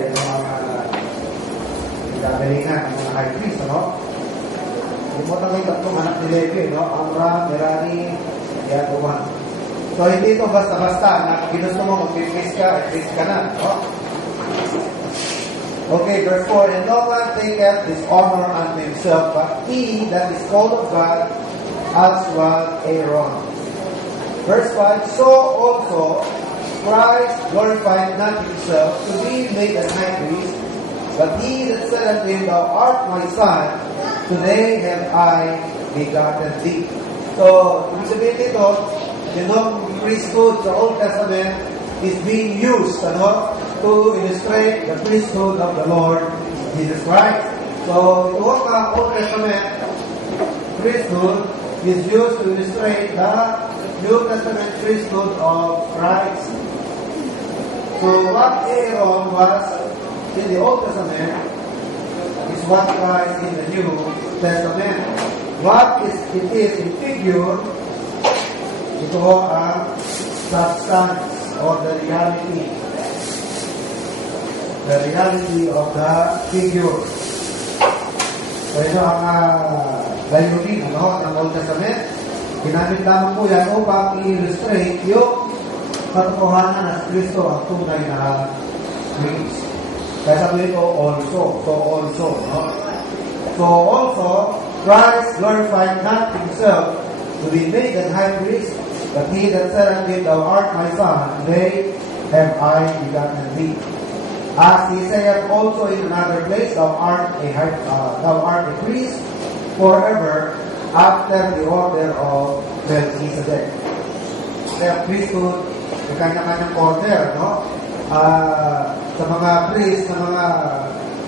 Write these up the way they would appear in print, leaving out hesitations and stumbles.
yung mga gagalingan ng mga high priest, ano? Limutan ko yung tatlong anak ni Levi, no? Amram, Merari, Yaduman. So, hindi ito basta-basta na ginusto mo mag-priest ka na, no? Okay, verse 4, and no man taketh this honor unto himself, but he that is called of God, as was Aaron. Verse 5, so also Christ glorified not himself to be made a high priest, but he that said unto him, Thou art my son, today have I begotten thee. So, ibig sabihin dito, yung priesthood sa Old Testament is being used, to illustrate the priesthood of the Lord Jesus Christ. So, ito ang Old Testament priesthood is used to illustrate the New Testament priesthood of Christ. So, what Aaron was in the Old Testament is what Christ in the New Testament. What it is in figure, ito ang substance or the reality. The reality of the figure. So, ito ang layunin, ng Old Testament. Ginamit lamang po yan upang i-illustrate yung katotohanan na Kristo ang tunay na Christ. Kaya sabi ito, also. So also, Christ glorified not himself to be made an high priest, but he that said unto him, Thou art my son, today have I begotten thee. As he saith also in another place, Thou art a priest forever after the order of Melchizedek. Kaya priesthood, may kanya-kanyang order, no? Sa mga priest, sa mga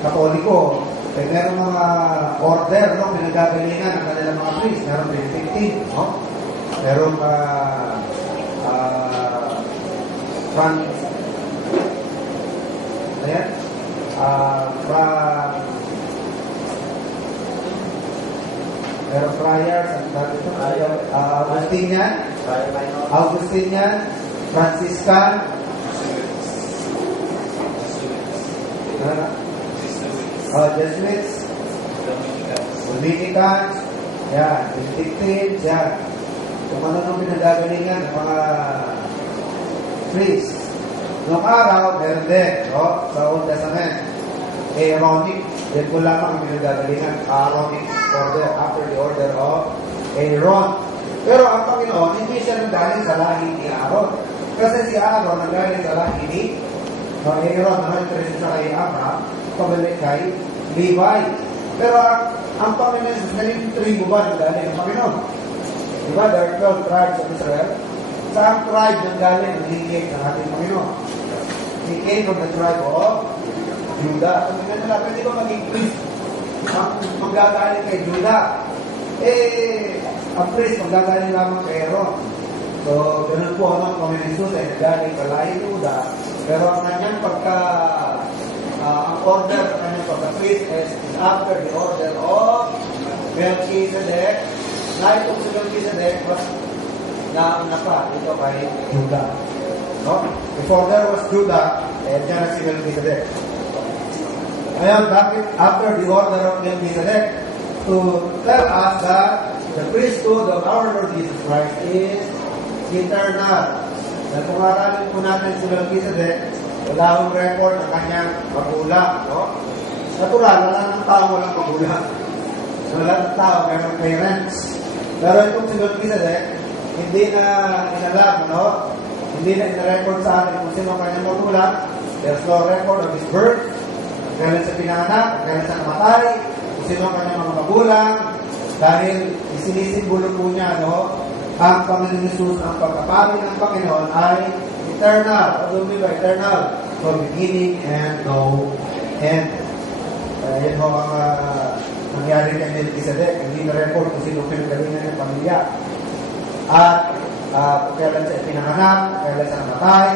Katoliko, meron mga order, no? Pinagagalingan ng kanilang mga priest. Meron Benedictine, no? Meron meron friars, ang dati ito, Augustinian, Franciscan, Jesuits, Dominicans, yan, Benedictines, yan. Kung ano nung pinagagalingan ng mga priests. Noong araw, meron din, no? Sa Old Testament, Aaronic, din po lamang ang pinagagalingan, Aaronic order, after the order of Aaron. Pero ang Panginoon, hindi siya nanggaling sa lahi ni Aaron. Kasi si Aaron nanggaling sa lahi ni Aaron, na-interest siya kay Abraham, pabalik kay Levi. Pero ang Panginoon, sa galing tribu ba nanggaling ang Panginoon? Diba, there are 12 tribes of Israel. Saan tribe nanggaling ang linyage ng ating Panginoon? He came from the tribe of Judah. Sabi nga nila, pwede ba maging priest ang magagaling kay Judah? Ang priest magagaling lamang kay Aaron. So, ganun po ang Panginoon Jesus ay nagaling sa lahi ni Judah. Pero ang kanyang ang order ng kanyang pagka-priest is after the order of Melchizedek. Na itong si Melchizedek was nauna pa ito kay Judah. No? Before there was Judah, dyan na si Melchizedek. Ngayon, bakit after the order of Melchizedek? To tell us that the priesthood of our Lord Jesus Christ is eternal. Dahil kung aralin po natin si Melchizedek, wala akong record ng kanyang magulang. No? Natural, wala ng tao walang magulang. Wala ng tao, mayroong parents. Pero itong si Melchizedek, hindi na inalam, no? Hindi na ina-record sa atin kung sino ang kanyang magulang. There's no record of his birth, kailan sa pinanganak, kailan sa namatay, kung sino ang kanyang mga magulang, dahil isinisimbolo po niya, no? Ang Panginoon Jesus, ang pagkapari ng Panginoon ay eternal. Ano ba eternal? From beginning and no end. Yan ho ang nangyari kay Melchizedek. Hindi na-record kung sino pinagalingan ng pamilya. At kailan siya pinanganak, kailan siya namatay,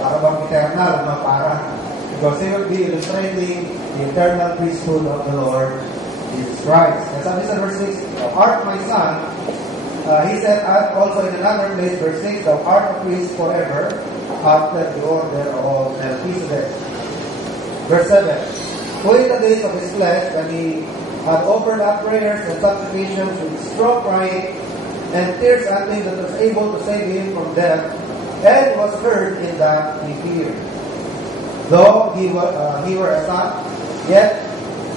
para bang eternal, para. Because he will be illustrating the eternal priesthood of the Lord Jesus Christ. And sabi sa verse 6, Thou art my son. He said also in another place, verse 6, Thou art a priest forever after the order of Melchizedek. Verse 7. Who in the days of his flesh, when he had offered up prayers and supplications with strong crying and tears until that was able to save him from death, and was heard in that he feared. Though he were a son, yet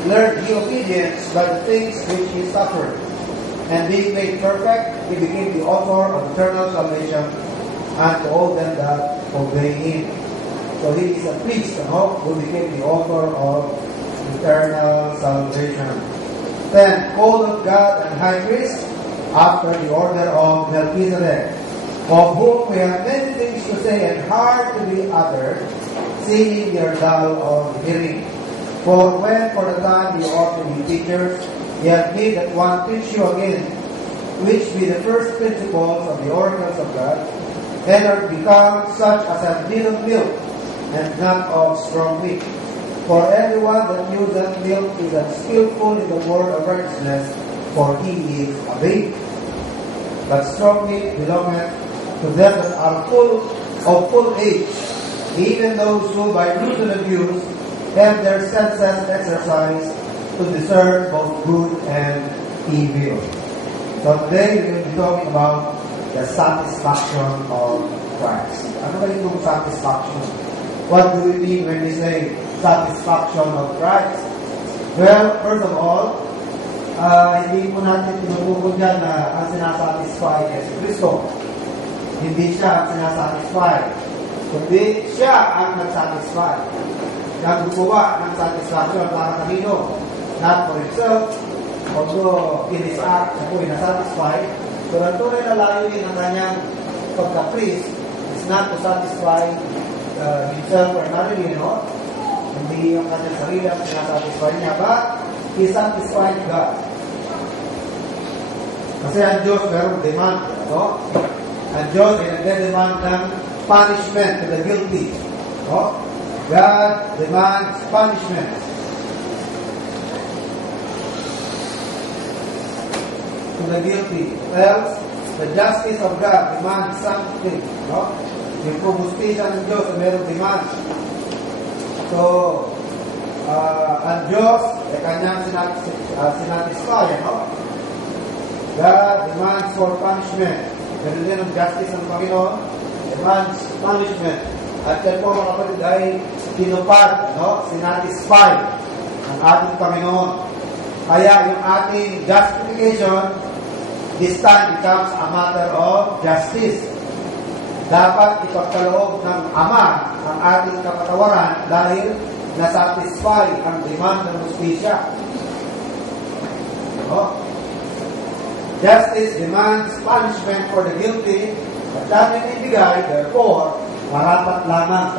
learned he obedience by the things which he suffered. And being made perfect, he became the author of eternal salvation unto all them that obey him. So he is a priest, who became the author of eternal salvation. Then, called of God and high priest, after the order of Melchizedek, of whom we have many things to say and hard to be uttered, seeing they are dull of hearing. For when for the time you ought to be teachers, ye have need that one teach you again, which be the first principles of the oracles of God, and are become such as have need of milk, and not of strong meat. For everyone that useth milk is unskillful in the word of righteousness, for he is a babe. But strong meat belongeth to them that are full age, even those who by reason of use have their senses exercised to discern both good and evil. So today we will be talking about the satisfaction of Christ. Ano ba yung satisfaction? What do we mean when we say satisfaction of Christ? Well, first of all, hindi po natin tinutugod dyan na ang sinasatisfy ay si Kristo. Hindi siya ang sinasatisfy, kundi siya ang nagsatisfy. Siya gumawa ng satisfaction para kanino? Not for himself, although in his act, siya po ay nasatisfy. So, ang tunay na layunin ng kanyang pagka-priest is not to satisfy himself primarily, Hindi yung kanyang sarili ang sinasatisfy niya, but he satisfied God. Kasi ang Diyos merong demand, Ang Diyos ay nagde-demand ng punishment to the guilty, God demands punishment. To the guilty. Else, the justice of God demands something, Yung pumustisya ng Diyos ay merong demand. So, ang Diyos ay kanyang sinatisfy, God demands for punishment. Ganun din ang justice ng Panginoon, demands punishment. At yan po mga kapatid ay tinupad, sinatisfy ang ating Panginoon. Kaya yung ating justification, this time becomes a matter of justice. Dapat ipagkaloob ng Ama ang ating kapatawaran dahil nasatisfy ang demand ng justisya. Justice demands punishment for the guilty, at dahil ibigay, therefore, dapat lamang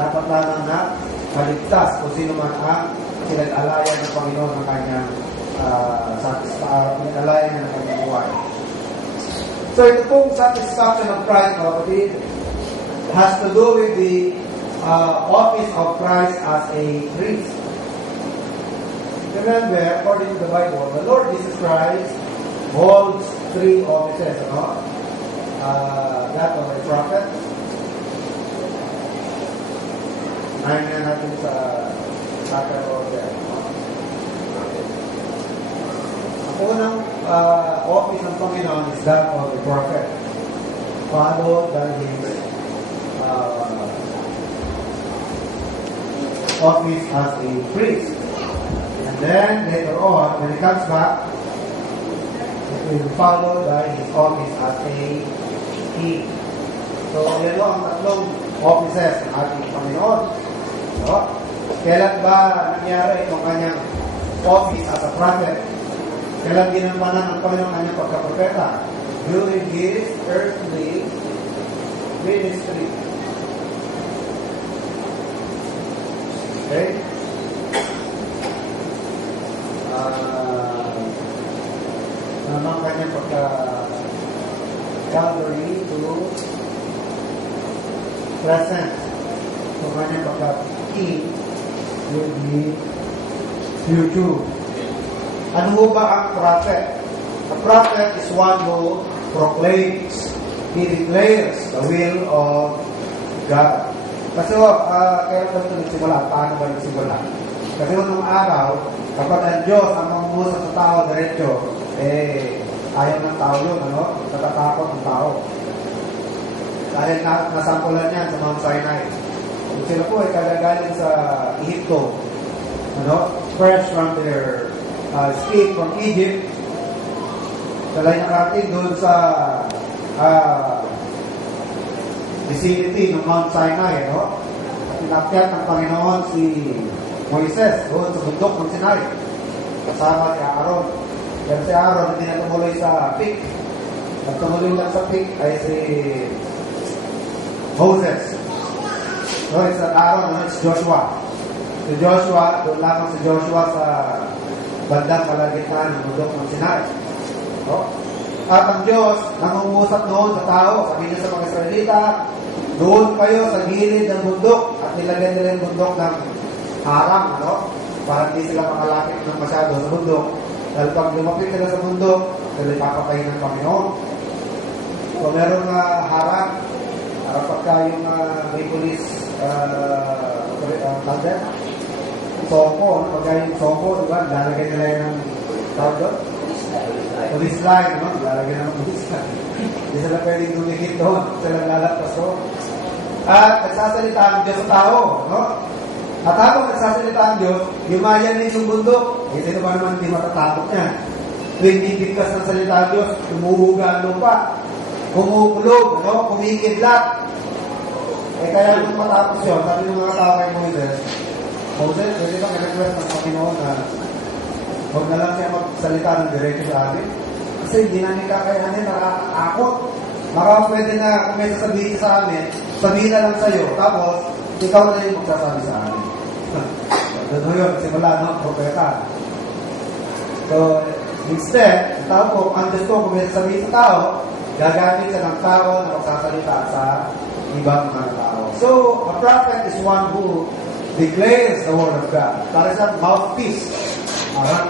na maligtas kung sino man ang pinag-alayan ng Panginoon ng kanyang pinag-alayan ng kanyang buhay. So ito pong satisfaction of Christ, mga kapatid, has to do with the office of Christ as a priest. Remember, according to the Bible, the Lord Jesus Christ holds three offices, that of a prophet. Nahin na natin sa chapter order. Ang unang office ng Panginoon is that of a prophet, followed by his office as a priest. And then later on, when he comes back, it will be followed by his office as a king. So, yan ang tatlong offices ng ating Panginoon. Kailan ba nangyari itong kanyang office as a prophet? Kailan ginampanan ng Panginoon kanyang pagkapropeta? During his earthly ministry. Okay? Namang kanyang pagka-Calvary to present. So, kanyang pagka-king will be future. Ano ba ang prophet? A prophet is one who proclaims, he declares the will of God. Kasi, kaya ba ito nagsimula? Paano ba nagsimula? Kasi nung araw, kapag ang Diyos ang mangungusap sa tao diretso, ayaw ng tao yun, ano? Natatakot ng tao. Dahil nasampulan yan sa Mount Sinai. Kung sila po ay kagagaling sa Egypto, ano? Fresh from their escape from Egypt, sila ay nakarating doon sa vicinity ng Mount Sinai, ano? Pinakyat ng Panginoon si Moises doon sa bundok ng Sinai. Kasama si Aaron. Yan si Aaron, hindi na tumuloy sa peak. At tumuloy lang sa peak ay si Moses. So, it's not Aaron, it's Joshua. Si Joshua, doon lamang si Joshua sa bandang kalagitnaan ng bundok ng Sinai. So, at ang Diyos, nangungusap noon sa tao, sabi niya sa mga Israelita, doon kayo sa gilid ng bundok at nilagyan nila yung bundok ng harang, ano? Para hindi sila makalapit ng masyado sa bundok. Dahil pag lumapit sila sa bundok, sila ipapakain ng Panginoon. So, meron na harang pagka yung may police tanda, soko, ano? Pagka yung soko, diba? Lalagyan nila yung tawag doon? Police line, no? Lalagyan ng police line. Hindi sila pwedeng dumikit doon. Sila lalagpas doon. At nagsasalita ang Diyos sa tao, no? At habang nagsasalita ang Diyos, yumayan din yung bundok. Sino ba naman hindi matatakot niya? Tuwing bibigkas ng salita ang Diyos, tumuhuga ang lupa. Kumukulog, no? Kumikidlat. Kaya nung matapos yun, sabi ng mga tao kay Moses, pwede ba request ng Panginoon na huwag na lang siya magsalita ng diretso sa amin? Kasi hindi namin kakayanin, nakakatakot. Baka pwede na kung may sasabihin sa amin, sabihin na lang sa'yo. Tapos, ikaw na yung magsasabi sa amin. Doon yun, simula ng propeta. So, instead, ang tao po, ang Diyos ko, kung may sasabihin sa tao, gagamit siya ng tao na magsasalita sa ibang mga tao. So, a prophet is one who declares the word of God. Para sa mouthpiece. Parang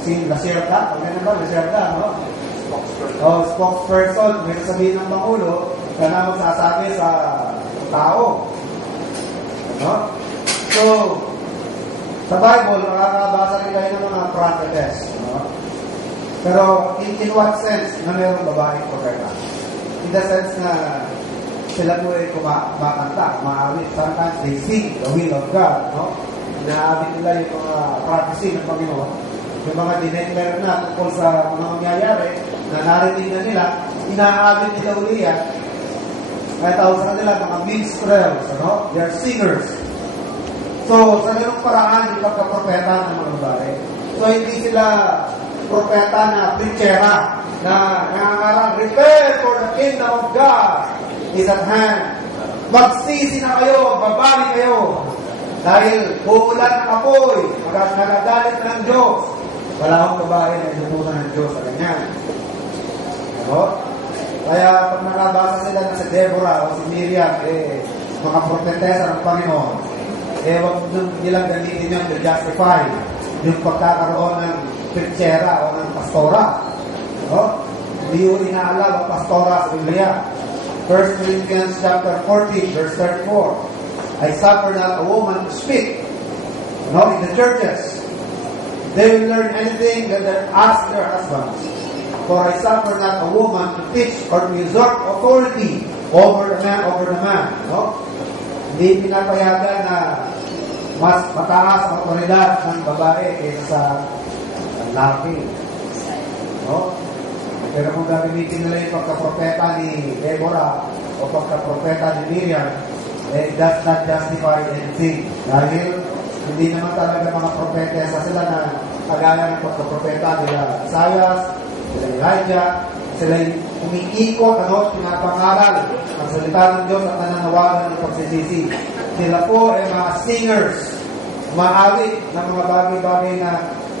si Lacerda, ano ba? Lacerda, no? Spokesperson, may sabihin ng Pangulo, na magsasabi sa tao. No? So, sa Bible, makakabasa rin kayo ng mga prophetess. No? Pero, in what sense na mayroong babaeng propeta? In the sense na sila po ay kumakanta, maawit. Sometimes they sing the will of God. No? Inaabit nila yung mga prophecy ng Panginoon. Yung mga dineclare na tungkol sa mga mangyayari na narinig na nila, inaabit nila uli yan. Kaya tawag sa kanila mga minstrels, ano? They are singers. So, sa ganung paraan, yung pagka-propeta ng mga babae. So, hindi sila propeta na preachera na nangangarang, prepare for the kingdom of God is at hand. Magsisi na kayo, babali kayo. Dahil uulan ng apoy, nagagalit ng Diyos. Wala akong babae na inutusan ng Diyos sa ganyan. No? Kaya pag nakabasa sila na si Deborah o si Miriam, mga propetesa ng Panginoon, huwag nilang gamitin yun to justify yung pagkakaroon ng preachera o ng pastora. No? Hindi yun inaalam ang pastora sa Biblia. 1 Corinthians chapter 14, verse 34. I suffer not a woman to speak, not in the churches. They will learn anything that they ask their husbands. For I suffer not a woman to teach or to usurp authority over the man. No? Hindi pinapayagan na mas mataas ang otoridad ng babae kaysa sa lalaki. No? Pero kung gagamitin nila yung pagka-propeta ni Deborah o pagka-propeta ni Miriam, it does not justify anything. Dahil hindi naman talaga mga propetesa sila na kagaya ng pagka-propeta nila Isaias, sila Elijah, sila umiikot, pinapangaral ang salita ng Diyos at nananawagan ng pagsisisi. Sila po ay mga singers, maawit ng mga bagay-bagay na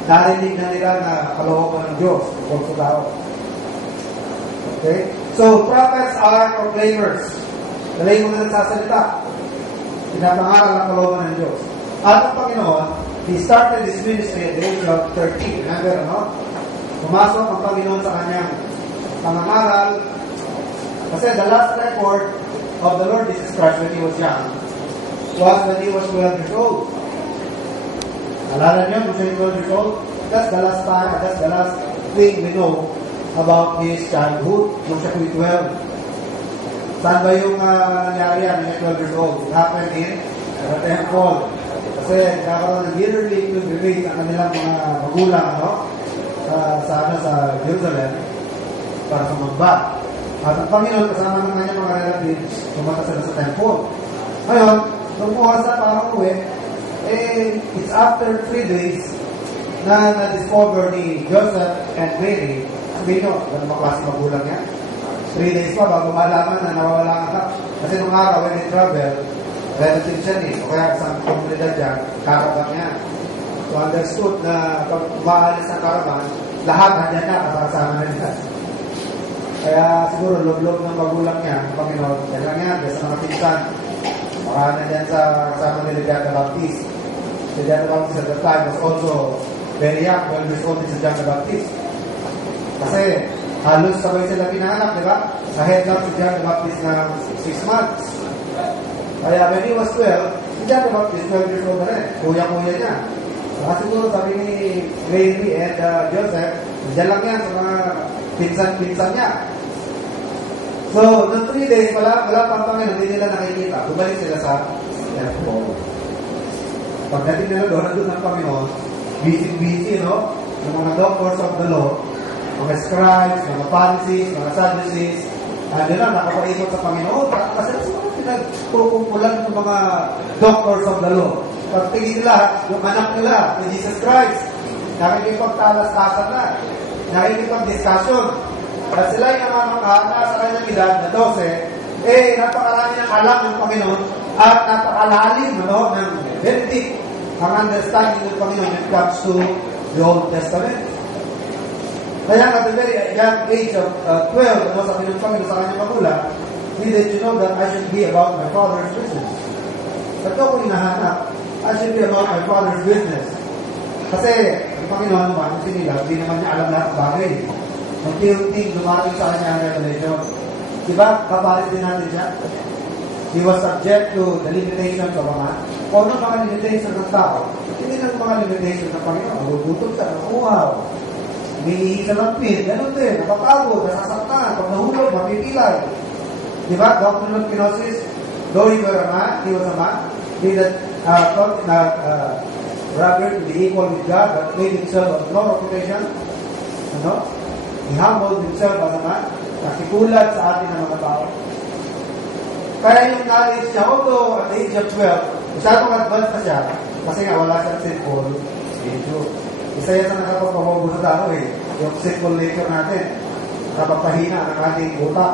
narinig na nila na kalooban ng Diyos o sa tao. Okay? So, prophets are proclaimers. Dalayin mo na nagsasalita. Pinapangaral ang kalooban ng Diyos. At ang Panginoon, He started His ministry at the age of 13. Remember, no? Pumasok ang Panginoon sa kanyang pangangaral. Kasi the last record of the Lord Jesus Christ when He was young was when He was 12 years old. Alala niyo, kung siya 12 years old, that's the last time, that's the last thing we know about his childhood, nung siya 12. Saan ba yung nangyari yan, yung 12 years old? It happened in the temple. Kasi nagkakaroon ng yearly pilgrimage ang kanilang mga magulang, no? Sa Jerusalem, para sumamba. At ang Panginoon, kasama ng kanyang mga relatives, pumunta sila sa temple. Ngayon, nung oras na parang uwi, it's after 3 days na na-discover ni Joseph and Mary. Sabihin nyo, ano mga klase magulang niya? 3 days pa bago malaman na nawawala ang anak. Kasi nung araw, when they travel, relative siya ni, o kaya sa komunidad dyan, karaban niya. So understood na pag umaalis ng karaban, lahat nandiyan na, kasama na nila. Kaya siguro, loob-loob ng magulang niya, ang Panginoon, yan lang yan, sa mga pinsan. Baka nandiyan sa kasama nila John the Baptist. Si John the Baptist at the time was also very young, 12 years old si John the Baptist. Kasi halos sabay sila pinanganak, di ba? Ahead lang si John the Baptist ng 6 months. Kaya when he was 12, si John the Baptist 12 years old na rin. Kuya-kuya niya. Saka siguro sabi ni Mary and Joseph, diyan lang yan sa mga pinsan-pinsan niya. So, noong 3 days, wala pang Panginoon, hindi nila nakikita. Bumalik sila sa temple. Pagdating nila doon, nandun ng Panginoon, busy, no? Yung mga doctors of the law, mga scribes, mga Pharisees, mga Sadducees, andun lang, nakapaikot sa Panginoon. Kasi siguro pinagpukumpulan ng mga doctors of the law. Pagtingin nila, yung anak nila, ni Jesus Christ, nakikipagtalas-tasan na, nakikipag-discussion. At sila yung namamangha sa kanyang edad na 12, napakarami ng alam ng Panginoon at napakalalim ng very deep ang understanding ng Panginoon when it comes to the Old Testament. Kaya at the very young age of 12, sabi ng Panginoon sa kanyang magulang, did you know that I should be about my father's business? Ba't ko hinahanap? I should be about my father's business. Kasi ang Panginoon naman, kasi nila, hindi naman niya alam lahat ng bagay. Unti-unting dumating sa kanya ang revelation. Diba? Kapalit din natin siya. He was subject to the limitations of a man. Kung ano mga limitations ng tao, hindi na mga limitations ng Panginoon. Nagugutom siya, nakuhaw. Hinihingi sa lampin, gano'n din. Napapagod, nasasaktan, pag nahulog, mapipilay. Diba? Doctrine of Kenosis, though he was a man, he that thought rather to be equal with God, but made himself of no reputation. Ano? He humbled himself as a man, nakikulat sa atin ng mga tao. Kaya yung knowledge niya, although at the age of 12, masyadong advanced na siya, kasi nga wala siyang sinful nature. Isa yan sa nakapagpapago sa tao yung sinful nature natin, nakapagpahina ng ating utak.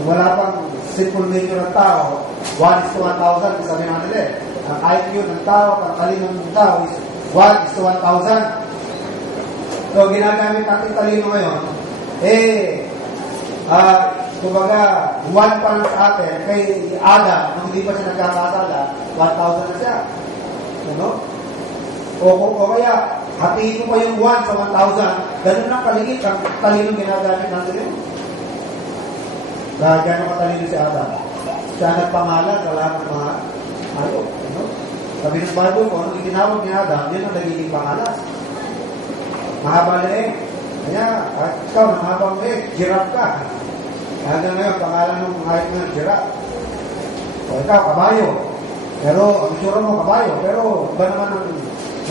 Kung wala pang sinful nature ng tao, 1:1,000, sabi natin ang IQ ng tao, ang talino ng tao is 1:1,000. So, ginagamit natin talino ngayon, kumbaga, 1 pa lang sa atin, kay Adam, nung hindi pa siya nagkakasala, 1,000 na siya. Ano? O kaya, hatiin mo pa yung 1 sa 1,000, ganun lang kaligit ang talino ginagamit natin yun. Dahil gano'n katalino si Adam. Siya nagpangalan sa lahat ng mga hayop. Ano? Sabi ng Bible, kung anong itinawag ni Adam, yun ang nagiging pangalan. Mahaba leeg. Kaya, ikaw, mahabang leeg, giraffe ka. Hanggang ngayon, pangalan ng hayop ng giraffe. O ikaw, kabayo. Pero, ang itsura mo, kabayo. Pero, iba naman ang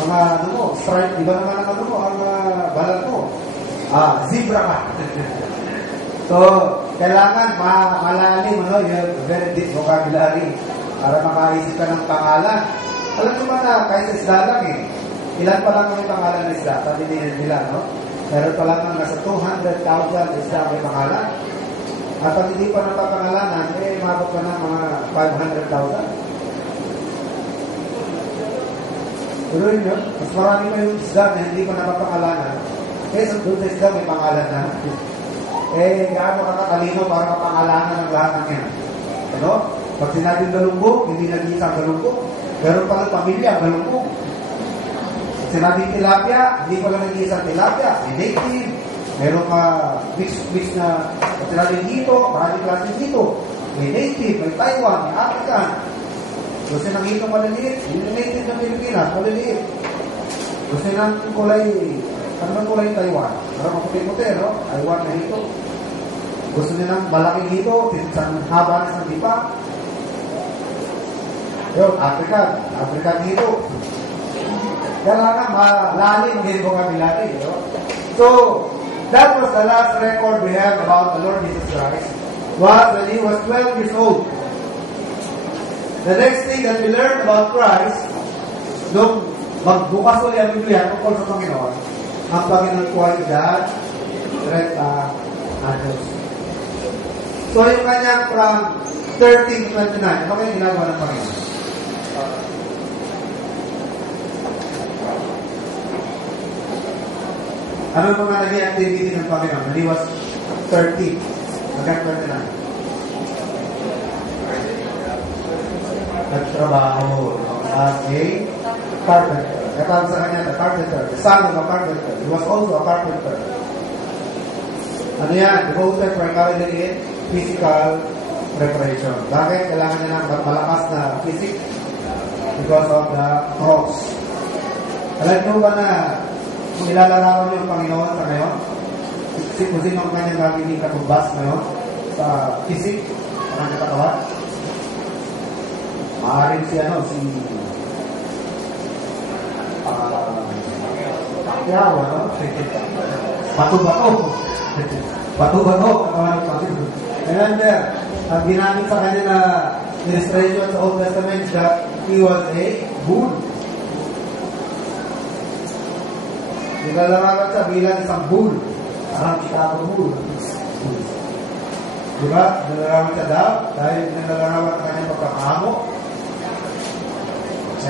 mga, stripe, iba naman ang ang balat mo. Zebra ka. So, kailangan malalim, yung very deep vocabulary para makaisip ka ng pangalan. Alam mo ba na, kahit sa isda lang ilan pa lang may pangalan ng isda? Sabi nila, no? Meron pa lang nasa 200,000 isda may pangalan. At pag hindi pa napapangalanan, mabot pa ng mga 500,000. Pero yun, mas marami pa yung isda na hindi pa napapangalanan. Kaya doon sa isda may pangalan na. Gaano kakatalino para mapangalanan ng lahat ng yan. Ano? Pag sinabing galunggong, hindi nag-iisang galunggong. Meron pa lang pamilya, galunggong. Sinabing tilapia, hindi pala nag-iisang tilapia. Native, meron ka mix na sinabing dito, maraming klase dito. May native, may Taiwan, may African. So sinang hito maliliit, yung native ng Pilipinas, maliliit. Gusto ng kulay, ano ng kulay Taiwan? Parang maputi-puti, no? Taiwan na hito. Gusto niya ng malaking hito, isang haba na isang lipa. Yun, African hito. Kailangan malalim din vocabulary, no? So, that was the last record we have about the Lord Jesus Christ, was when He was 12 years old. The next thing that we learned about Christ, nung magbukas ulit ang Biblia tungkol sa Panginoon, ang Panginoon ko ay edad 30 anos. So, yung kanyang from 13 to 29, ano kaya ginagawa ng Panginoon? Ano yung mga naging activity ng Panginoon? When he was 30, hanggang 29. Nagtrabaho as a carpenter. Katawag sa kanya, the carpenter, the son of a carpenter. He was also a carpenter. Ano yan? Devoted primarily in physical preparation. Bakit? Kailangan niya ng malakas na physics because of the cross. Alam niyo ba na kung ilalarawan niyo ang Panginoon sa ngayon, kung sino ang kanyang gagawin katumbas ngayon sa physics, ang kanyang katawan, maaaring si Pacquiao, no? Bato-bato, katawan ng Panginoon. And ang ginamit sa kanya na illustration sa Old Testament that he was a bull. Nilalarawan sa bilang isang bull. Parang Chicago bull. Diba? Nilalarawan sa daw dahil nilalarawan sa kanyang pagkakahamo.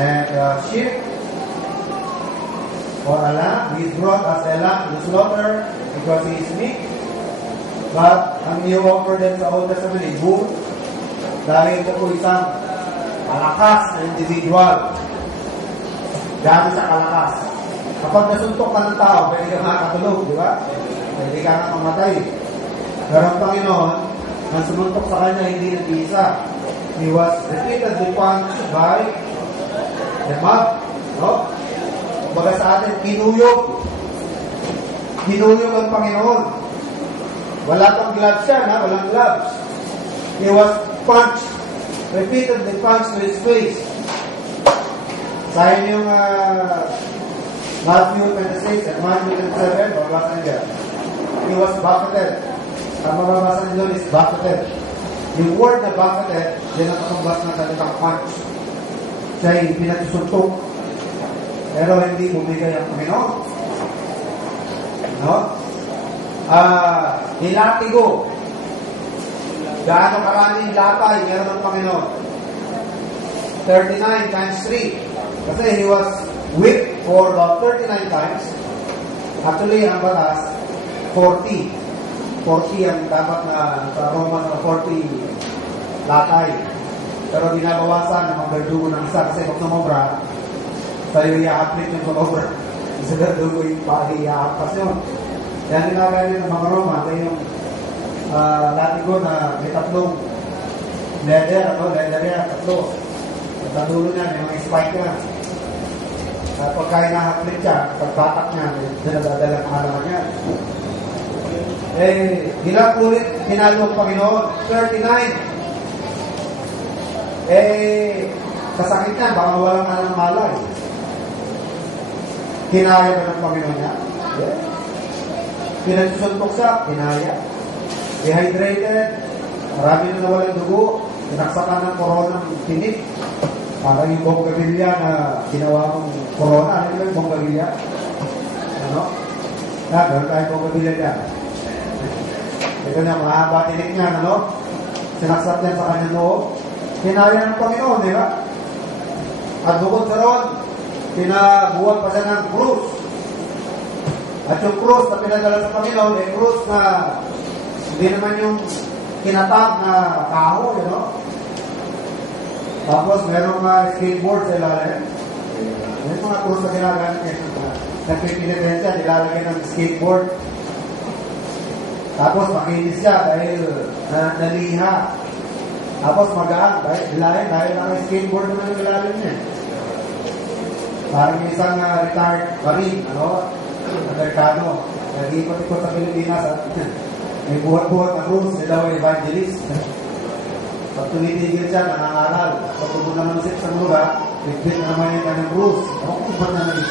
And sheep or a lamb, he is brought as a lamb to the slaughter because he is meek. But ang i-offer din sa Old Testament is bull dahil ito po isang malakas na individual. Dahil sa kalakas. Kapag nasuntok ka ng tao, pwede ka makatulog, di ba? Pwede ka nga mamatay. Pero ang Panginoon, ang sumuntok sa kanya, hindi nag-iisa. He was repeatedly punched by the mob. No? Baga sa atin, kinuyog. Kinuyog ang Panginoon. Wala pang gloves siya, na? Walang gloves. He was punched. Repeatedly punched to his face. Sayang yung Matthew 26 and Matthew 27, babasa niya. He was buffeted. Ang mababasa niyo doon is buffeted. Yung word na buffeted, yan ang katumbas ng salitang punch. Siya ay pinatusuntok. Pero hindi bumigay ang Panginoon. No? Nilatigo. Gaano karaming latay meron ng Panginoon? 39 times 3. Kasi he was whipped for about 39 times. Actually, ang batas, 40. 40 ang dapat na sa Roma na 40 latay. Pero binabawasan ng mga verdugo ng isa kasi kung sumobra, tayo i-applit yung sumobra. Isa verdugo yung pag-i-aappas yun. Yan ginagawa ng mga Roma, kaya yung latigo na may tatlong leather yan, tatlo. Sa dulo niya, may mga spike na. Pagka inahaplit siya, pagbatak niya, dinadadala ang halaman niya. Ginapulit, hinalo ang Panginoon, 39. Kasakit niya, baka walang ng malay. Kinaya ba ng Panginoon niya? Yeah. Pinagsusuntok siya, kinaya. Dehydrated, marami na nawalang dugo, pinaksakan ng corona ng tinik. Parang yung bonggabilya na ginawa mong corona. Ano yung bonggabilya? Ano? Gano'n tayo bonggabilya dyan. Ito niya, mahaba tinik niya, ano? Sinaksak niya sa kanyang loob. Kinaya ng Panginoon, di ba? At bukod sa ron, pinabuhat pa siya ng krus. At yung krus na pinadala sa Panginoon, eh krus na hindi naman yung kinatag na kahoy, you know? Tapos, merong skateboard sa ilalim. May mga krus na ginagamit niya. Nagpipinitensya, nilalagay ng skateboard. Tapos, makinis siya dahil naliha. Tapos, magaan dahil naka-skateboard naman yung ilalim niya. Parang yung isang retired marine, Amerikano. Nag-ikot-ikot sa Pilipinas at may buhat-buhat na cruise, nila ang evangelist. Pag tumitigil siya, nangangaral. Pag pumunta naman siya sa lugar, bigbil na naman yung kanyang cruise. Iba na naman.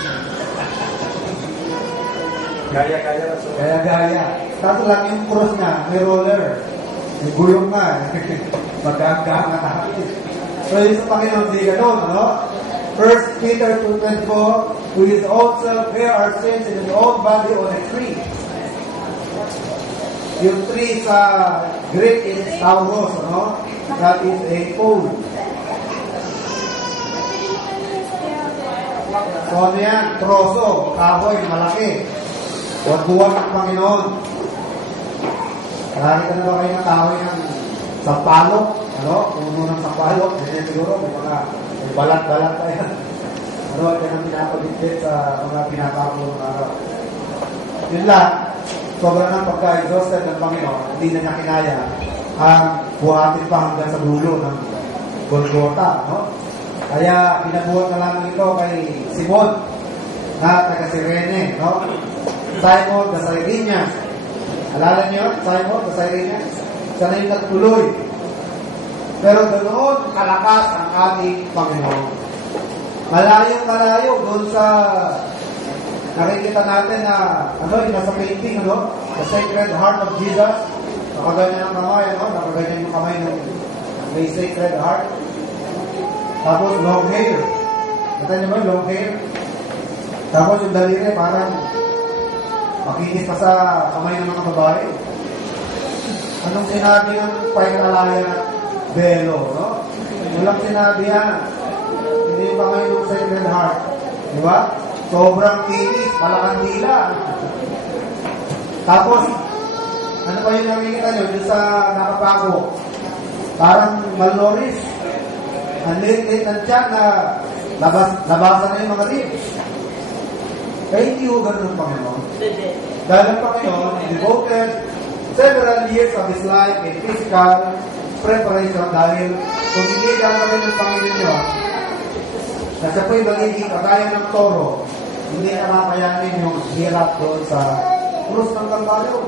Gaya. Tapos lang yung cruise niya, may roller. May gulong na. Magkakaang natahapin. So yung sa Panginoon, di ganun, 1 Peter 2:24, who is also bear our sins in his own body on a tree. Yung tree sa Greek is tauros, That is a pole. So ano yan? Troso, kahoy, malaki. Buwan ng Panginoon. Nakakita na ba kayo ng kahoy ng sampalok? Puno ng sampalok. Ganyan siguro, may balat-balat pa yan. Yan ang pinapagigit sa mga pinapako ng araw. Yun lang, sobrang ng pagka-exhausted ng Panginoon, hindi na niya kinaya ang buhatin pa hanggang sa dulo ng Golgota, Kaya pinabuhat na lang ito kay Simon na taga Cirene, Simon the Cyrenian. Alala niyo, Simon the Cyrenian? Siya na yung nagtuloy. Pero doon kalakas ang ating Panginoon. Malayo doon sa nakikita natin na yung nasa painting, the Sacred Heart of Jesus. Nakaganyan ang kamay, nakaganyan yung kamay ng may Sacred Heart. Tapos long hair. Kita niyo ba long hair? Tapos yung daliri parang makinis pa sa kamay ng mga babae. Anong sinabi ng painalaya at belo, Walang sinabi yan. Hindi yung kamay ng Sacred Heart. Di ba? Sobrang kinis, malakang dila. Tapos, ano pa yung nakikita nyo? Yung sa nakapako. Parang malnoris. Ang liit-liit ng tiyan na labasan na yung mga ribs. Kaya hindi ho ganun ng Panginoon. Dahil ang Panginoon devoted several years of His life in physical preparation dahil kung hindi gagawin ng Panginoon nyo, na siya po'y magiging kagaya ng toro, hindi na makayanin yung hirap doon sa krus ng Kalbaryo.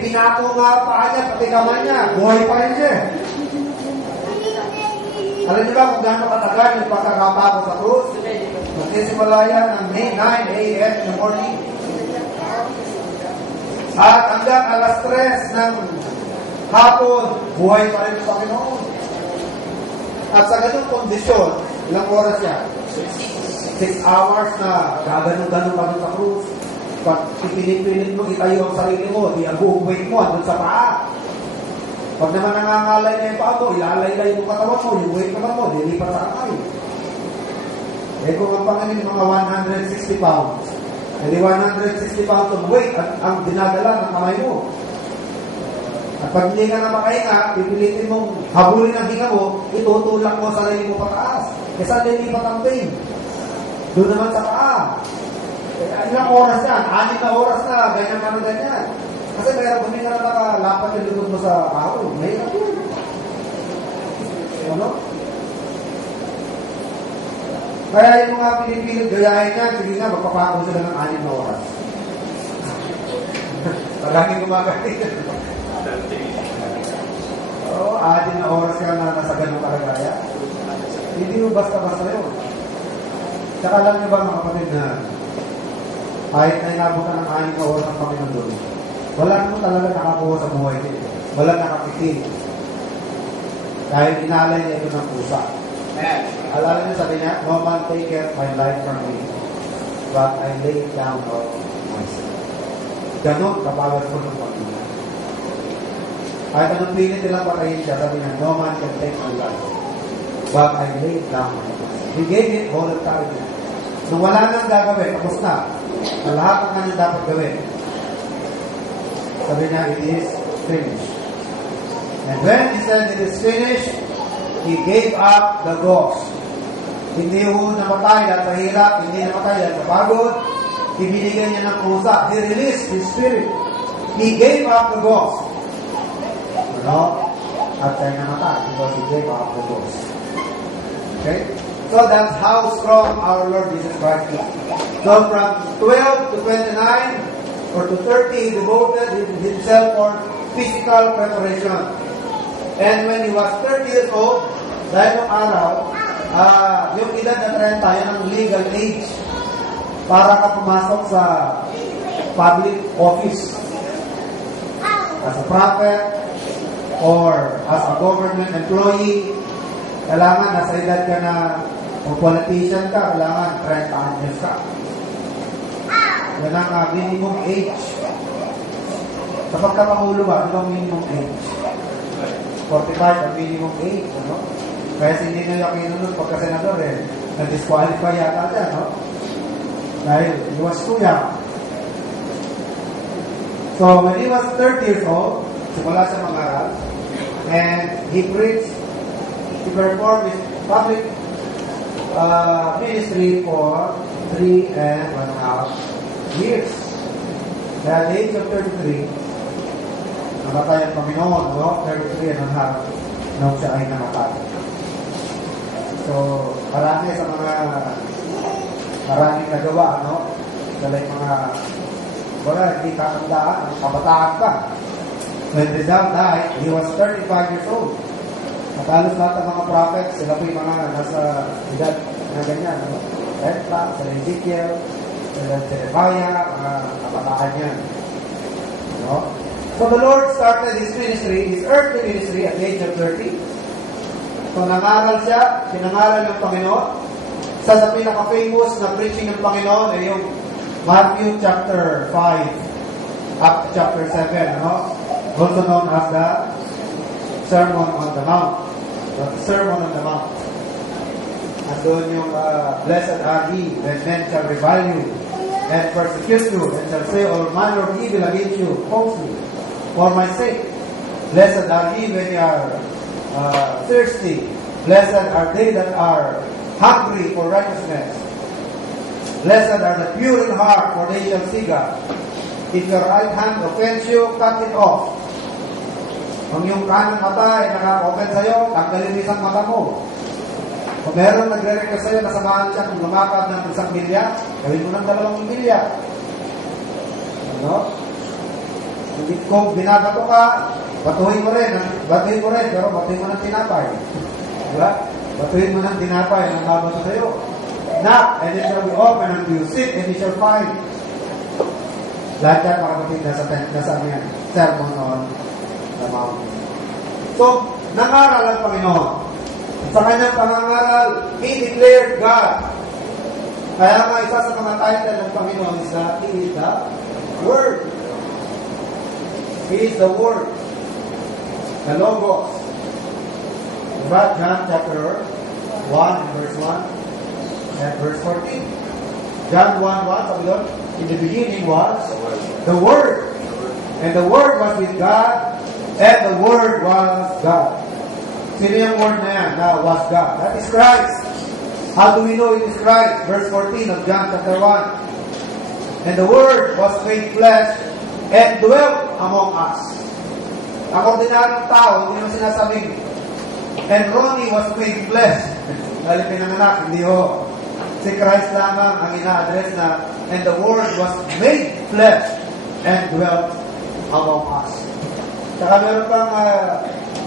Pinako nga pa niya, pati kamay niya, buhay pa rin siya. Alam niyo ba kung gaano katagal yung pagkakapako sa krus? Magsisimula yan ng 9 a.m. in the morning. At hanggang alas 3 ng hapon, buhay pa rin ang Panginoon. At sa ganung kondisyon, ilang oras yan? 6 hours na gaganong-ganong pa doon sa krus. Pag ipinipilit mo, itayo ang sarili mo, di ang buong weight mo, doon sa paa. Pag naman nangangalay na yung paa mo, ilalaylay yung katawan mo, yung weight naman mo, dilipat sa kamay. Kung ang Panginoon mga 160 pounds, hindi 160 pounds of weight ang dinadala ng kamay mo. At pag hindi ka na makahinga, pipilitin mong habulin ang hinga mo, itutulak mo sa sarili mo pataas. Kesa lilipat ang pain. Doon naman sa paa. Ilang oras yan? 6 na oras na, ganyan. Kasi meron kung hindi ka na nakalapat yung likod mo sa kahoy. Mahirap yun. Kaya yung mga pinipilit gayahin niya, sige nga, magpapako sila ng 6 na oras. Palaging gumagaling. 6 na oras ka na nasa ganong kalagaya. Hindi mo basta-basta yun. Tsaka alam niyo ba mga kapatid na kahit na inabot ka ng 6 na oras ng Panginoon doon, wala naman talaga nakakuha sa buhay niya. Wala nakakitin. Dahil inalay niya ito ng pusa. Alala niyo sabi niya, no man take my life from me, but I lay it down for myself. Ganon kabawas ko ng Panginoon. Kahit anong pilit nilang patayin siya, sabi niya, no man can take my life, but I lay it down for myself. He gave it voluntarily. Nung wala nang gagawin, tapos na. Ang lahat ng kanyang dapat gawin. Sabi niya, it is finished. And when he said it is finished, he gave up the ghost. Hindi ho namatay dahil sa hirap, hindi namatay dahil sa pagod. Ibinigay niya ng pusa. He released his spirit. He gave up the ghost. At siya namatay because he gave up the ghost. Okay? So that's how strong our Lord Jesus Christ is. So from 12 to 29 or to 30, he devoted himself for physical preparation. And when he was 30 years old, dahil nung araw, yung edad na 30, yun ang legal age para ka pumasok sa public office as a prophet or as a government employee. Kailangan nasa edad ka na, kung politician ka, kailangan 30 anyos ka. Yan ang minimum age. Sa pagkapangulo ba, ano ang minimum age? 45 ang minimum age, ano? Kaya hindi nila kinunod pagka-senador na-disqualify yata dyan, no? Dahil he was too young. So, when he was 30 years old, simula siya mag-aral, and he preached, he performed his public ministry for 3.5 years. At the age of 33, namatay ang Panginoon, no? 33.5 nung siya ay namatay. So, maraming nagawa, no? Dahil mga, hindi kakandaan, ang kabataan pa. When Rizal died, he was 35 years old. At halos lahat ng mga prophets, sila po yung mga nasa edad na ganyan, no? Ezra, sila Ezekiel, sila Jeremiah, mga kabataan yan. No? So the Lord started his ministry, his earthly ministry at the age of 30. So nangaral siya, pinangaral ng Panginoon. Isa sa pinaka-famous na preaching ng Panginoon ay yung Matthew chapter 5 up to chapter 7, no? Also known as the Sermon on the Mount. The Sermon on the Mount. Andun yung blessed are ye when men shall revile you and persecute you and shall say all manner of evil against you falsely for my sake. Blessed are ye when you are thirsty. Blessed are they that are hungry for righteousness. Blessed are the pure in heart, for they shall see God. If your right hand offends you, cut it off. Kung yung kanang mata ay nakaka-offend sa'yo, tanggalin mo isang mata mo. Kung meron nagre-request sa'yo na samahan siya kung lumakad ng 1 milya, gawin mo ng 2 milya. Ano? Kung binabato ka, batuhin mo rin, pero batuhin mo ng tinapay. Diba? Batuhin mo ng tinapay ang babato sa'yo. Knock, and it shall be open unto you. Seek, and it shall find. Lahat yan makakating nasa yan. Sermon on the Mount. So, nangaral ang Panginoon. Sa kanyang pangangaral, He declared God. Kaya nga, isa sa mga title ng Panginoon is that He is the Word. He is the Word. The Logos. Diba? John chapter 1 and verse 1 and verse 14. John 1:1, sabi doon, in the beginning was the Word. And the Word was with God, and the Word was God. Sino yung Word na yan? Na was God. That is Christ. How do we know it is Christ? Verse 14 of John chapter 1. And the Word was made flesh and dwelt among us. Ang ordinaryong tao, hindi naman sinasabing, and Ronnie was made flesh. Dahil pinanganak, hindi ho. Si Christ lamang ang ina-address na, and the Word was made flesh and dwelt among us. Saka meron pang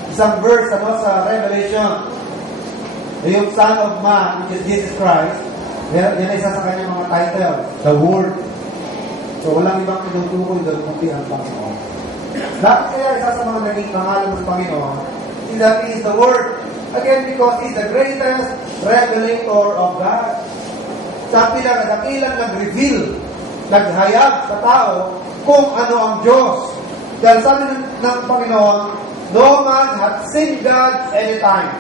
isang verse sa Revelation. Yung Son of Man, which is Jesus Christ, yan isa sa kanyang mga title, the Word. So walang ibang tinutukoy doon kundi ang Panginoon. Bakit kaya isa sa mga naging pangalan ng Panginoon is that He is the Word? Again, because He's the greatest revelator of God. Sa pinakadakilang nag-reveal, naghayag sa tao kung ano ang Diyos. Dahil sabi ng Panginoon, no man hath seen God anytime.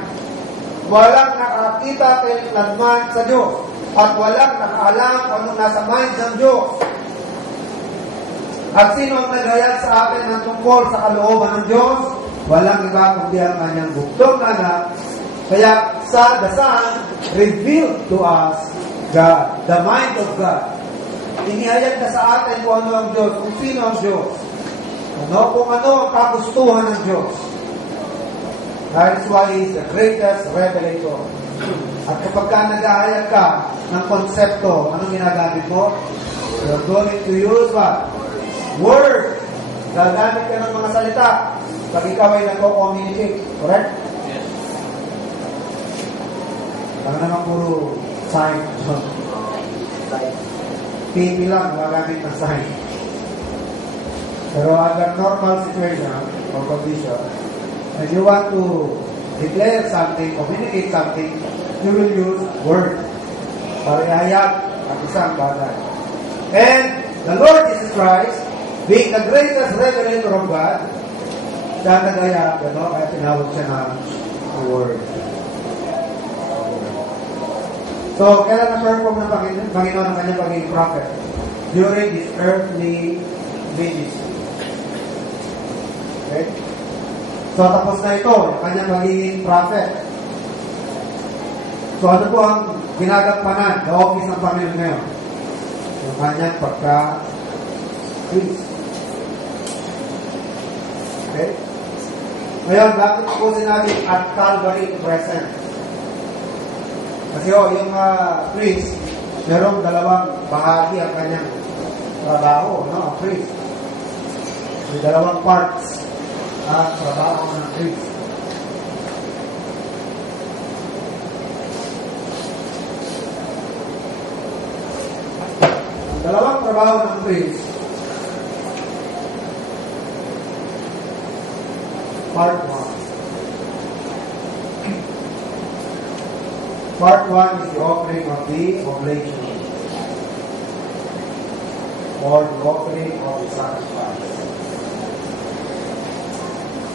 Walang nakakita kailanman sa Diyos. At walang nakaalam kung anong nasa mind ng Diyos. At sino ang naghayag sa atin ng tungkol sa kalooban ng Diyos? Walang iba kundi ang kanyang bugtong anak. Kaya sa the Son revealed to us God, the mind of God. Inihayag na sa atin kung ano ang Diyos, kung sino ang Diyos. Kung ano ang kagustuhan ng Diyos. That is why He is the greatest revelator. At kapag ka nag-ahayag ka ng konsepto, anong ginagamit mo? You're going to use what? Word. Gagamit ka ng mga salita pag ikaw ay nagko-communicate. Correct? Yes. Ano naman puro sign. PP lang, gagamit ng sign. Pero under normal situation or condition, when you want to declare something, communicate something, you will use word. Para ihayag ang isang bagay. And the Lord Jesus Christ, being the greatest revelator of God, siya nagaya, kaya tinawag siya na word. So, kailan na-perform ng Panginoon ang kanyang pagiging prophet? During His earthly ministry. Okay? So, tapos na ito, yung kanyang magiging prophet. So, ano po ang ginagampanan, the office ng Panginoon ngayon? Yung kanyang pagka-priest. Okay? Ngayon, bakit po sinabi at Calvary present? Kasi yung priest, merong dalawang bahagi ang kanyang trabaho, no? Ang priest. May dalawang parts ang trabaho ng priest. Ang dalawang trabaho ng priest, part 1. Part 1 is the offering of the oblation, or the offering of the sacrifice.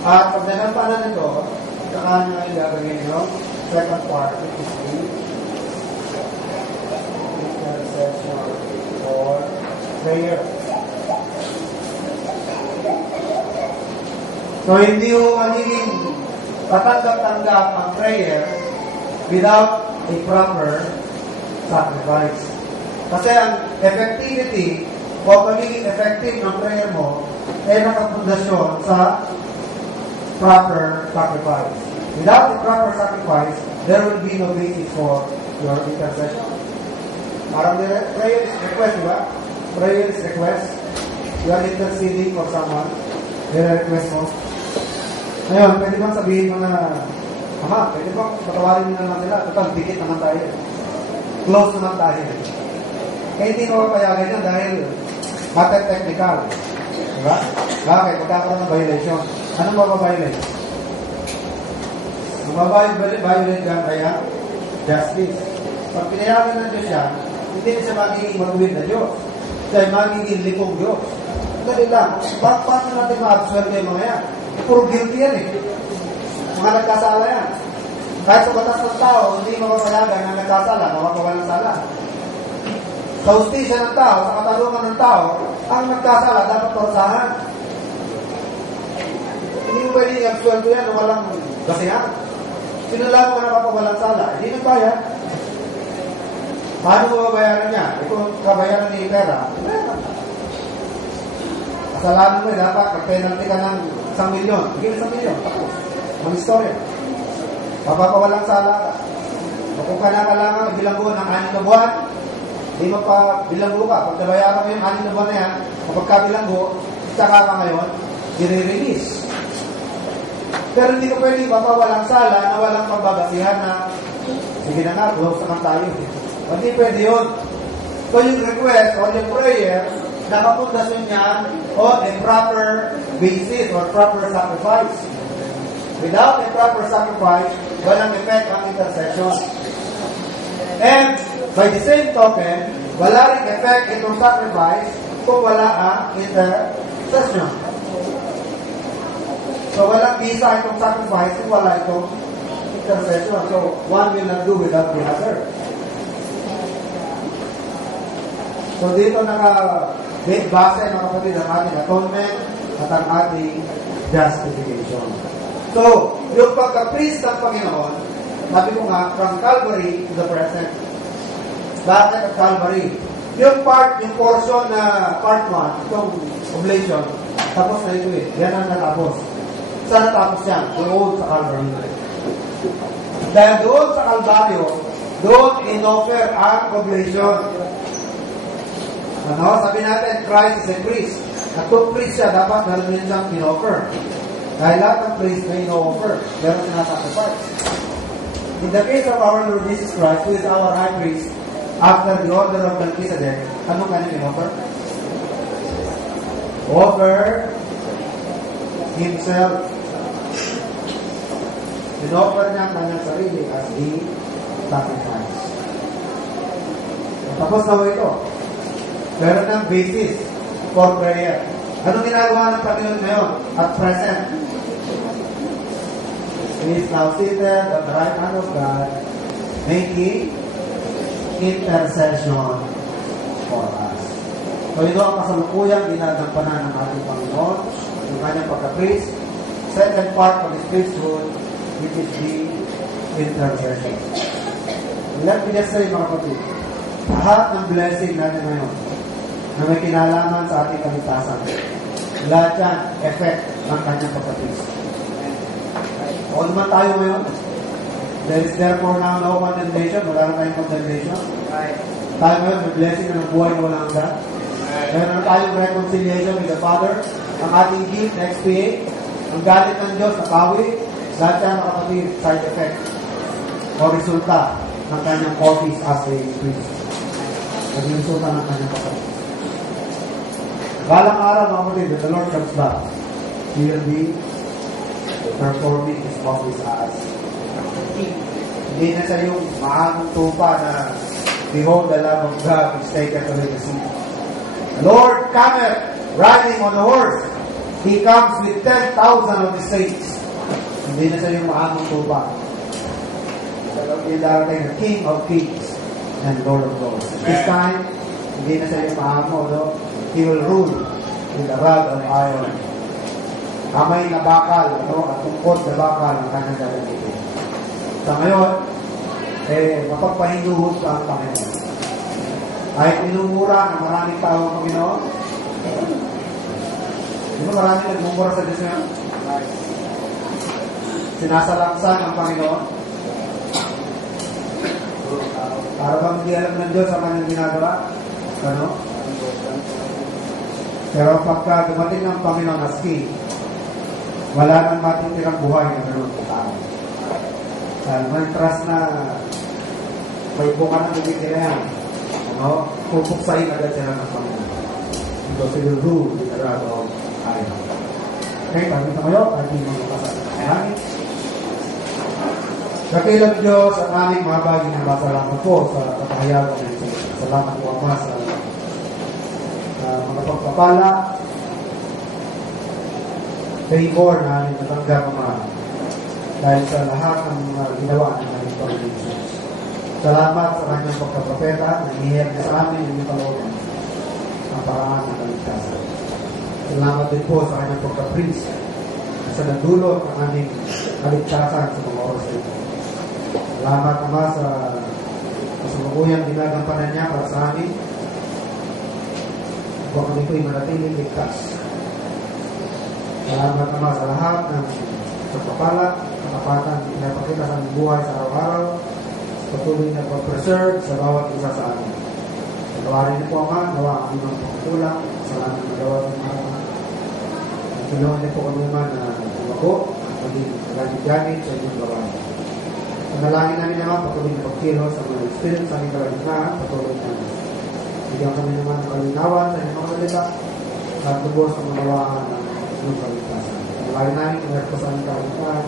At pag nanampanan ito, saka nyo yung gagawin nyo, second part, which is the intercession or prayer. So, hindi mo magiging patanggap-tanggap ang prayer without a proper sacrifice. Kasi ang effectivity o pagiging effective ng prayer mo ay nakapundasyon sa proper sacrifice. Without the proper sacrifice, there will be no basis for your intercession. Parang prayer is request, diba? Prayer is request. You are interceding for someone. Request mo. Ngayon, pwede bang sabihin mo na, Ama, pwede bang patawarin nyo naman nila? Total, dikit naman tayo. Close naman tayo. Kaya hindi ko papayagan yan dahil matter technical. Diba? Bakit? Magkakaroon ng violation. Anong mababiolate? Ang mababiolate yan kaya justice. Pag pinayagan ng Diyos yan, hindi siya magiging matuwid na Diyos. Siya ay magiging lipong Diyos. Dali lang. Paano natin ma-absorb yung mga yan? Puro guilty yan eh. Mga nagkasala yan. Kahit sa batas ng tao, hindi mapapayagan na nagkasala, mapapawalang sala. Sa hustisya ng tao, sa katalungan ng tao, ang nagkasala dapat parusahan. Hindi mo pwede i-absuelto yan na walang basihan. Sinula mo na mapapawalang sala, hindi nagbayad. Paano mo babayaran niya? Kung kabayaran niya yung pera, kasalanan mo dapat mag-penalty ka ng 1 milyon. Bigyan 1 milyon. Tapos. Ang istorya. Papapawalang sala ka. Kung kailangan bilanggo ng 6 na buwan, hindi mo pa bilanggo ka. Pag nabayaran mo yung 6 na buwan na yan, kapag kabilanggo, tsaka ka ngayon, i-release. Pero hindi ko pwede papawalang sala na walang pagbabasihan na sige na nga, close naman tayo. Hindi pwede yun. So yung request or yung prayer, nakapundasyon niya on a proper basis or proper sacrifice. Without a proper sacrifice, walang effect ang intercession. And by the same token, wala rin effect itong sacrifice kung wala ang intercession. So walang visa itong sacrifice kung wala itong intercession. So one will not do without the other. So dito base mga kapatid ang ating atonement at ang ating justification. So, yung pagka-priest ng Panginoon, sabi ko nga, from Calvary to the present. Bakit ang Calvary? Yung portion na part 1, itong oblation, tapos na ito eh. Yan ang natapos. Saan natapos yan? Doon sa Calvary. Dahil doon sa Calvario, doon in-offer ang oblation. Ano? Sabi natin, Christ is a priest. At kung priest siya, dapat meron din siyang in-offer. Dahil lahat ng priest may in-offer. Meron sinasacrifice. In the case of our Lord Jesus Christ, who is our high priest, after the order of Melchizedek, anong kanyang in-offer? Offer himself. In-offer niya ang kanyang sarili as the sacrifice. Tapos na ito. Meron ng basis for prayer. Anong ginagawa ng Panginoon ngayon at present? He is now seated at the right hand of God, making intercession for us. So ito ang kasalukuyang ginagampanan ng ating Panginoon, yung kanyang pagka-priest. Second part of His priesthood, which is the intercession. Let me just say, mga kapatid, lahat ng blessing natin ngayon na may kinalaman sa ating kaligtasan, lahat yan, effect ng kanyang pagka-priest. O naman tayo ngayon, there is therefore now no condemnation, wala na tayong condemnation. Tayo ngayon, may blessing na ng buhay na walang hanggan. Meron na tayong reconciliation with the Father, ang ating gift na expiate, ang galit ng Diyos na pawi, lahat yan nakapatid side effect o resulta ng kanyang office as a priest. Naging resulta ng kanyang kapatid. Balang araw, mga kapatid, when the Lord comes back, He will be performing His office as King. Hindi na siya yung mahamong tupa na behold the Lamb of God which taketh away the sin. The Lord cometh riding on a horse. He comes with 10,000 of His saints. Hindi na siya yung mahamong tupa. Yung darating na King of Kings and Lord of Lords. This time, hindi na siya yung mahamo, no? He will rule with a rod of iron. Kamay na bakal, no? At tungkod na bakal ang kanyang gagamitin. Sa ngayon, mapagpahinduhod ka ang Panginoon. Kahit minumura ng maraming tao ang Panginoon, di ba maraming nagmumura sa Diyos ngayon? Sinasalaksan ang Panginoon. Para bang hindi alam ng Diyos ang kanyang ginagawa? Ano? Pero pagka dumating ng Panginoon as King, wala nang matitirang buhay na gano'n sa tao. Dahil may trust na may buka na nagigirayan. Ano? Pupuksain agad sila ng Panginoon. Because He will rule with the rod of iron. Okay, pagkita kayo, ating mga kasalanan. Dakilang Diyos at aming mga bagay na masalamat po sa katahayagan ng ito. Salamat po Ama sa mga pagpapala, favor na aming natanggap Ama dahil sa lahat ng ginawa ng aming Panginoon. Salamat sa kanyang pagkapropeta na ihiyag na sa amin yung kalooban ang paraan ng kaligtasan. Salamat din po sa kanyang pagka-priest na sa nagdulot ng aming kaligtasan sa mga oras ito. Salamat Ama sa kasalukuyang ginagampanan niya para sa amin. Kung kami ito'y manatiling ligtas. Salamat Ama sa lahat ng pagpapala, katapatan, pinapakita sa aming buhay sa araw-araw, patuloy na pag-preserve sa bawat isa sa amin. Patawarin niyo po Ama, nawa ang aming pagkukulang, salamat na nagawa ng mga tulungan niyo po kami naman na tumago at maging gamit-gamit sa inyong gawain. Panalangin namin naman, patuloy na pagkilos sa mga experience sa aming kalagnahan, patuloy na bigyan kami naman ng kalinawan sa inyong mga salita at lubos ang manawaan ng inyong kaligtasan. Panalangin namin, kung po sa aming kalagnahan,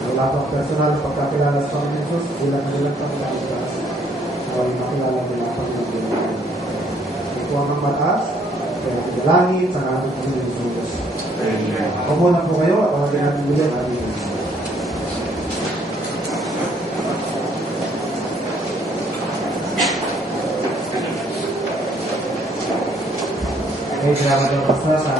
wala pang personal na pagkakilala sa Panginoon Jesus, ilang na nilang pangkaligtas, na walang makilala nila ang Panginoon. Ito ang mga mataas, kaya pinalangin sa ating Panginoon Jesus. Pumuna po kayo at wala natin bilang ating Okay, salamat po sa